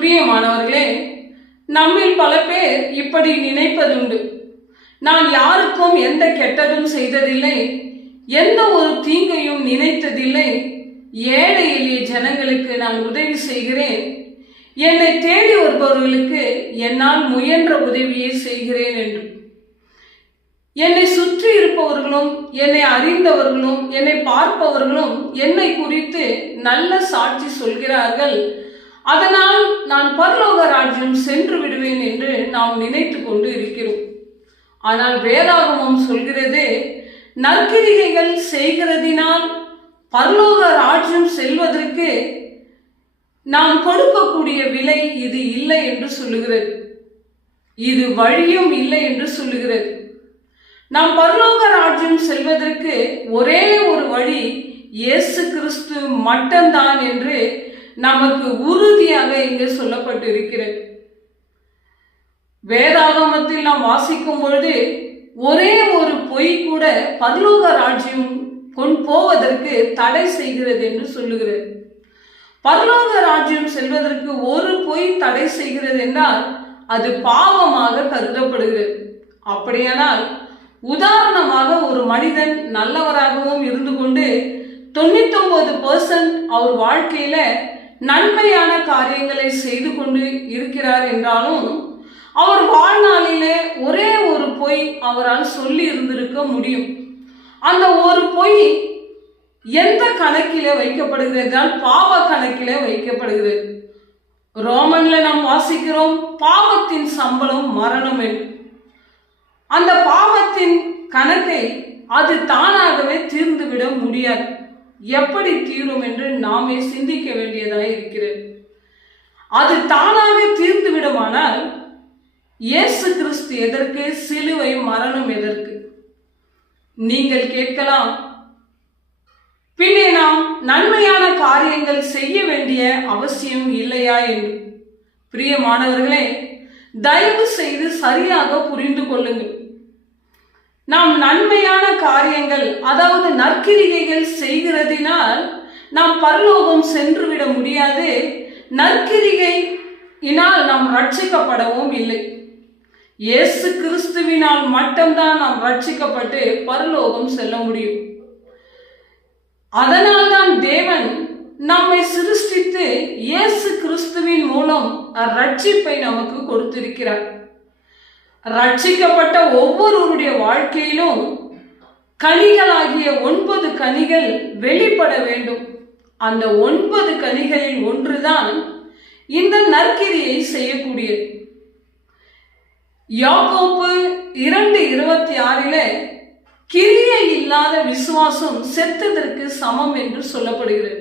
பிரியமானவர்களே, நம்மில் பல பேர் இப்படி நினைப்பதுண்டு. நான் யாருக்கும் எந்த கெட்டதும் செய்ததில்லை, எந்த ஒரு தீங்கையும் நினைத்ததில்லை, ஏழை எளிய ஜனங்களுக்கு நான் உதவி செய்கிறேன், என்னை தேடி வருபவர்களுக்கு என்னால் முயன்ற உதவியை செய்கிறேன் என்று. என்னை சுற்றி இருப்பவர்களும், என்னை அறிந்தவர்களும், என்னை பார்ப்பவர்களும் என்னை குறித்து நல்ல சாட்சி சொல்கிறார்கள். அதனால் நான் பரலோக ராஜ்யம் சென்று விடுவேன் என்று நாம் நினைத்து கொண்டு இருக்கிறோம். ஆனால் வேதாகமம் சொல்கிறது, நற்கிரிகைகள் செய்கிறதினால் பரலோக ராஜ்யம் செல்வதற்கு நாம் கொடுக்கக்கூடிய விலை இது இல்லை என்று சொல்லுகிறது. இது வழியும் இல்லை என்று சொல்லுகிறது. நாம் பரலோக ராஜ்யம் செல்வதற்கு ஒரே ஒரு வழி இயேசு கிறிஸ்து மட்டும்தான் என்று நமக்கு உறுதியாக இங்கு சொல்லப்பட்டு இருக்கிறது. வேதாகமத்தில் நாம் வாசிக்கும் பொழுது ஒரே ஒரு பொய் கூட பரலோக ராஜ்யம் கொண்டு போவதற்கு தடை செய்கிறது என்று சொல்லுகிறது. பரலோக ராஜ்யம் செல்வதற்கு ஒரு பொய் தடை செய்கிறது என்றால் அது பாவமாக கருதப்படுகிறது. அப்படியானால் உதாரணமாக ஒரு மனிதன் நல்லவராகவும் இருந்து கொண்டு 99% அவர் வாழ்க்கையில நன்மையான காரியங்களை செய்து கொண்டு இருக்கிறார் என்றாலும் அவர் வாழ்நாளிலே ஒரே ஒரு பொய் அவரால் சொல்லி இருந்திருக்க முடியும். அந்த ஒரு பொய் எந்த கணக்கிலே வைக்கப்படுகிறது என்றால் பாவ கணக்கிலே வைக்கப்படுகிறது. ரோமன்ல நாம் வாசிக்கிறோம், பாவத்தின் சம்பளம் மரணம் என்று. அந்த பாவத்தின் கணக்கை அது தானாகவே தீர்ந்துவிட முடியாது. எப்படி தீரும் என்று நாமே சிந்திக்க வேண்டியதாக இருக்கிறது. அது தானாகவே தீர்ந்து விடுமானால் இயேசு கிறிஸ்து எதற்கு, சிலுவை மரணம் எதற்கு? நீங்கள் கேட்கலாம், பின்னே நாம் நன்மையான காரியங்கள் செய்ய வேண்டிய அவசியம் இல்லையா என்று. பிரியமானவர்களே, தயவு செய்து சரியாக புரிந்து கொள்ளுங்கள். நாம் நன்மையான காரியங்கள், அதாவது நற்கிரிகைகள் செய்கிறதினால் நாம் பரலோகம் சென்று விட முடியாது. நற்கிரிகையினால் நாம் ரட்சிக்கப்படவும் இல்லை. இயேசு கிறிஸ்துவினால் மட்டும்தான் நாம் ரட்சிக்கப்பட்டு பரலோகம் செல்ல முடியும். அதனால்தான் தேவன் நம்மை சிருஷ்டித்து இயேசு கிறிஸ்துவின் மூலம் ரட்சிப்பை நமக்கு கொடுத்திருக்கிறார். ரட்சிக்கப்பட்ட ஒவ்வொருவருடைய வாழ்க்கையிலும் கனிகளாகிய 9 கனிகள் வெளிப்பட வேண்டும். அந்த 9 கனிகளில் ஒன்றுதான் இந்த நற்கிரியை செய்யக்கூடியது. யாக்கோபு 2:26 கிரியை இல்லாத விசுவாசம் செத்ததற்கு சமம் என்று சொல்லப்படுகிறது.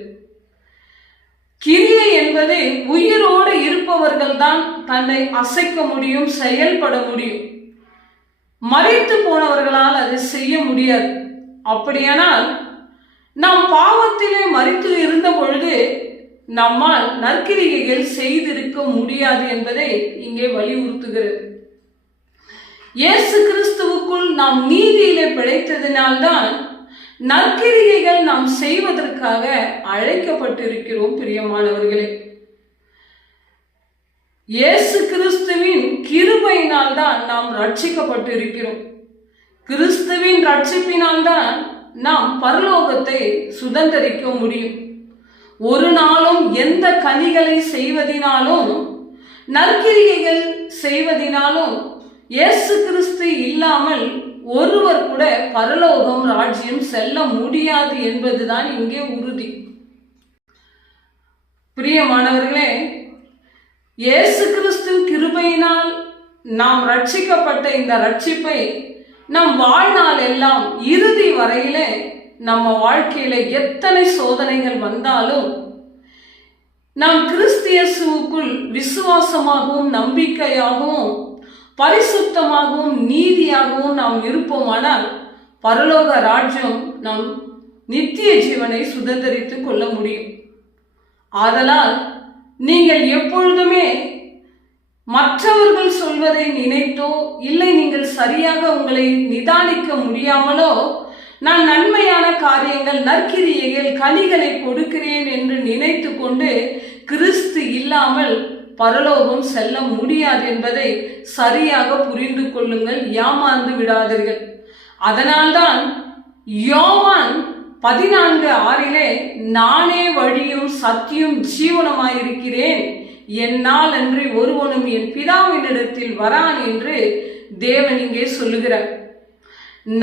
கிரியை என்பது உயிரோடு இருப்பவர்கள் தான் தன்னை அசைக்க முடியும், செயல்பட முடியும். மரித்து போனவர்களால் அதை செய்ய முடியாது. அப்படியானால் நாம் பாவத்திலே மரித்து இருந்த பொழுது நம்மால் நற்கிரிகைகள் செய்திருக்க முடியாது என்பதை இங்கே வலியுறுத்துகிறது. இயேசு கிறிஸ்துவுக்குள் நாம் நீதியிலே பிழைத்ததினால்தான் நற்கிரிகைகள் நாம் செய்வதற்காக அழைக்கப்பட்டிருக்கிறோம். பிரியமானவர்களே, இயேசு கிறிஸ்துவின் கிருபையினால் தான் நாம் ரட்சிக்கப்பட்டிருக்கிறோம். கிறிஸ்துவின் ரட்சிப்பினால்தான் நாம் பரலோகத்தை சுதந்தரிக்க முடியும். ஒரு நாளும் எந்த கனிகளை செய்வதினாலும், நற்கிரிகைகள் செய்வதினாலும் இயேசு கிறிஸ்து இல்லாமல் ஒருவர் கூட பரலோகம் ராஜ்யம் செல்ல முடியாது என்பதுதான் இங்கே உறுதி. பிரியமானவர்களே, இயேசு கிறிஸ்து கிருபையினால் நாம் ரட்சிக்கப்பட்ட இந்த ரட்சிப்பை நம் வாழ்நாள் எல்லாம் இறுதி வரையிலே நம்ம வாழ்க்கையில எத்தனை சோதனைகள் வந்தாலும் நாம் கிறிஸ்து இயேசுவுக்குள் விசுவாசமாகவும் நம்பிக்கையாகவும் பரிசுத்தமாகவும் நீதியாகவும் நாம் இருப்போமானால் பரலோக ராஜ்யம் நாம் நித்திய ஜீவனை சுதந்தரித்துக் கொள்ள முடியும். ஆதலால் நீங்கள் எப்பொழுதுமே மற்றவர்கள் சொல்வதை நினைத்தோ, இல்லை நீங்கள் சரியாக உங்களை நிதானிக்க முடியாமலோ, நான் நன்மையான காரியங்கள், நற்கிரியைகள், கனிகளை கொடுக்கிறேன் என்று நினைத்து கொண்டு கிறிஸ்து இல்லாமல் பரலோகம் செல்ல முடியாது என்பதை சரியாக புரிந்து கொள்ளுங்கள், ஏமாந்து விடாதீர்கள். அதனால்தான் யோவான் 14:6 நானே வழியும் சத்தியும் ஜீவனமாயிருக்கிறேன், என்னால் அன்றி ஒருவனும் என் பிதாவினிடத்தில் வரான் என்று தேவன் இங்கே சொல்லுகிறார்.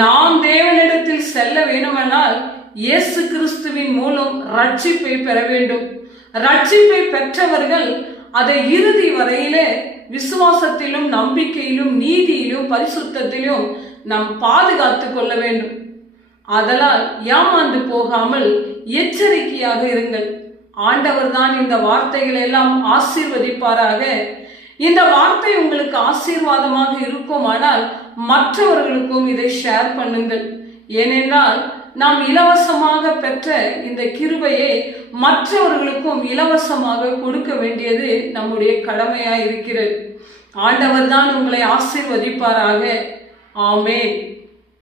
நாம் தேவனிடத்தில் செல்ல வேண்டுமானால் இயேசு கிறிஸ்துவின் மூலம் ரட்சிப்பை பெற வேண்டும். ரட்சிப்பை பெற்றவர்கள் அதை இறுதி வரையிலே விசுவாசத்திலும் நம்பிக்கையிலும் நீதியிலும் பரிசுத்தத்திலும் நாம் பாதுகாத்து கொள்ள வேண்டும். அதனால் ஏமாந்து போகாமல் எச்சரிக்கையாக இருங்கள். ஆண்டவர் தான் இந்த வார்த்தைகளை எல்லாம் ஆசீர்வதிப்பாராக. இந்த வார்த்தை உங்களுக்கு ஆசீர்வாதமாக இருக்குமானால் மற்றவர்களுக்கும் இதை ஷேர் பண்ணுங்கள். ஏனென்றால் நாம் இலவசமாக பெற்ற இந்த கிருபையை மற்றவர்களுக்கும் இலவசமாக கொடுக்க வேண்டியது நம்முடைய கடமையாய் இருக்கிறது. ஆண்டவர் தான் உங்களை ஆசீர்வதிப்பாராக. ஆமென்.